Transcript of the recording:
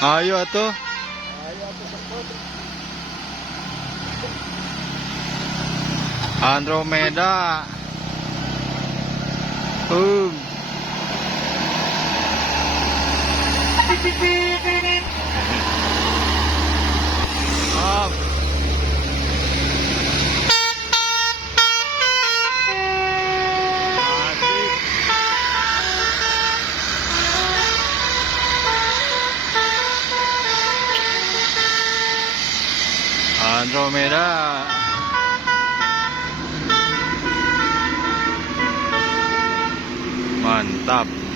Ayo atuh. Ayo atuh sepot. Andromeda. Up. Asik. Andromeda. Mantap.